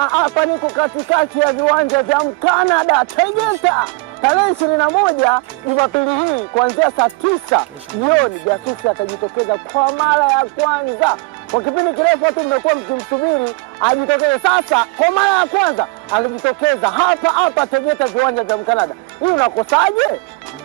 hapa niko katikati ya viwanja vya Mkanada Tegeta. Tarehe 21 Jumapili hii kuanzia saa 9 jioni jasusi atajitokeza kwa mara ya kwanza. Kwa kipindi kirefu watu mmekuwa mkimsubiri ajitokeze. Sasa kwa mara ya kwanza alijitokeza hapa Tegeta viwanja vya Mkanada. Hii unakosaje?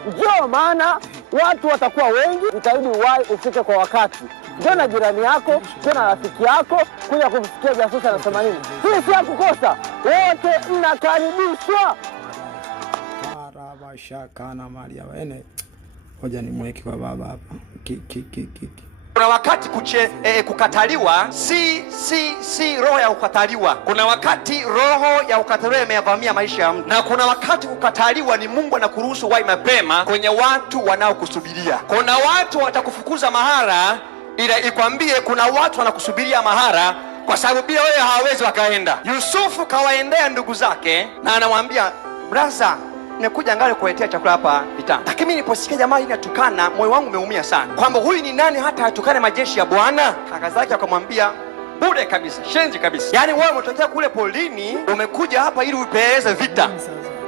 Njoo, maana watu watakuwa wengi, itaidi uwai ufike kwa wakati. Njoo na jirani yako, njoo na rafiki yako kuja kumsikia jasusi anasema nini. Hii si ya kukosa, wote mnakaribishwa. Kana Maria ene hoja ni mweki kwa baba hapa. Kuna wakati kukataliwa si roho ya kukataliwa. Kuna wakati roho ya kukataliwa imeyavamia maisha ya mtu, na kuna wakati kukataliwa ni Mungu anakuruhusu wahi mapema kwenye watu wanaokusubiria. Kuna watu watakufukuza mahara, ila ikwambie kuna watu wanakusubiria mahara, kwa sababu bila wewe hawawezi wakaenda. Yusufu kawaendea ndugu zake na anamwambia, brother, nimekuja ngale kuletea chakula hapa vitani. Lakini mimi niliposikia jamaa hili atukana, moyo wangu umeumia sana, kwamba huyu ni nani hata atukane majeshi ya Bwana? Kaka zake akamwambia, bure kabisa, shenzi kabisa. Yaani wewe umetokea kule polini, umekuja hapa ili upeleze vita,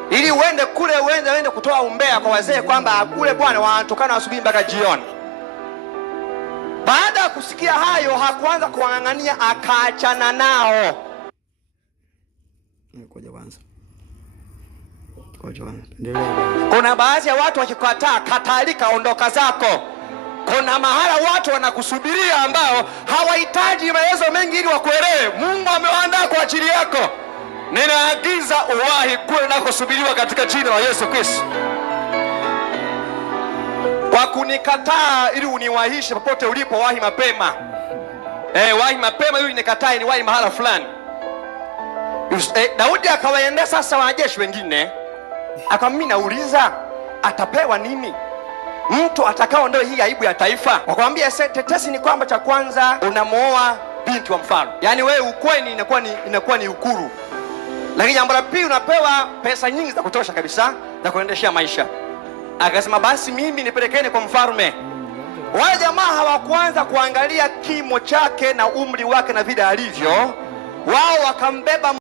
ili uende kule uende kutoa umbea kwa wazee kwamba kule bwana wanatukana asubuhi mpaka jioni. Baada ya kusikia hayo, hakuanza kuwang'ang'ania, akaachana nao. Ngoja kwanza. Kuna baadhi ya watu wakikataa, katalika, ondoka zako. Kuna mahala watu wanakusubiria ambao hawahitaji maelezo mengi ili wakuelewe. Mungu amewaandaa kwa ajili yako. Ninaagiza uwahi kule nakosubiriwa katika jina la Yesu Kristo. Kwa kunikataa ili uniwahishe popote ulipo, wahi mapema. Wahi mapema ili nikataa ni wahi mahala fulani. Daudi akawaendea sasa wanajeshi wengine. Mimi nauliza, atapewa nini mtu atakao ndio hii aibu ya taifa? Wakamwambia tetesi ni kwamba cha kwanza unamuoa binti wa mfalme. Yaani wewe ukweni inakuwa ni ukuru. Lakini jambo la pili, unapewa pesa nyingi za kutosha kabisa za kuendeshea maisha. Akasema basi mimi nipelekeni kwa mfalme. Wale jamaa hawakuanza kuangalia kimo chake na umri wake na vile alivyo. Wao wakambeba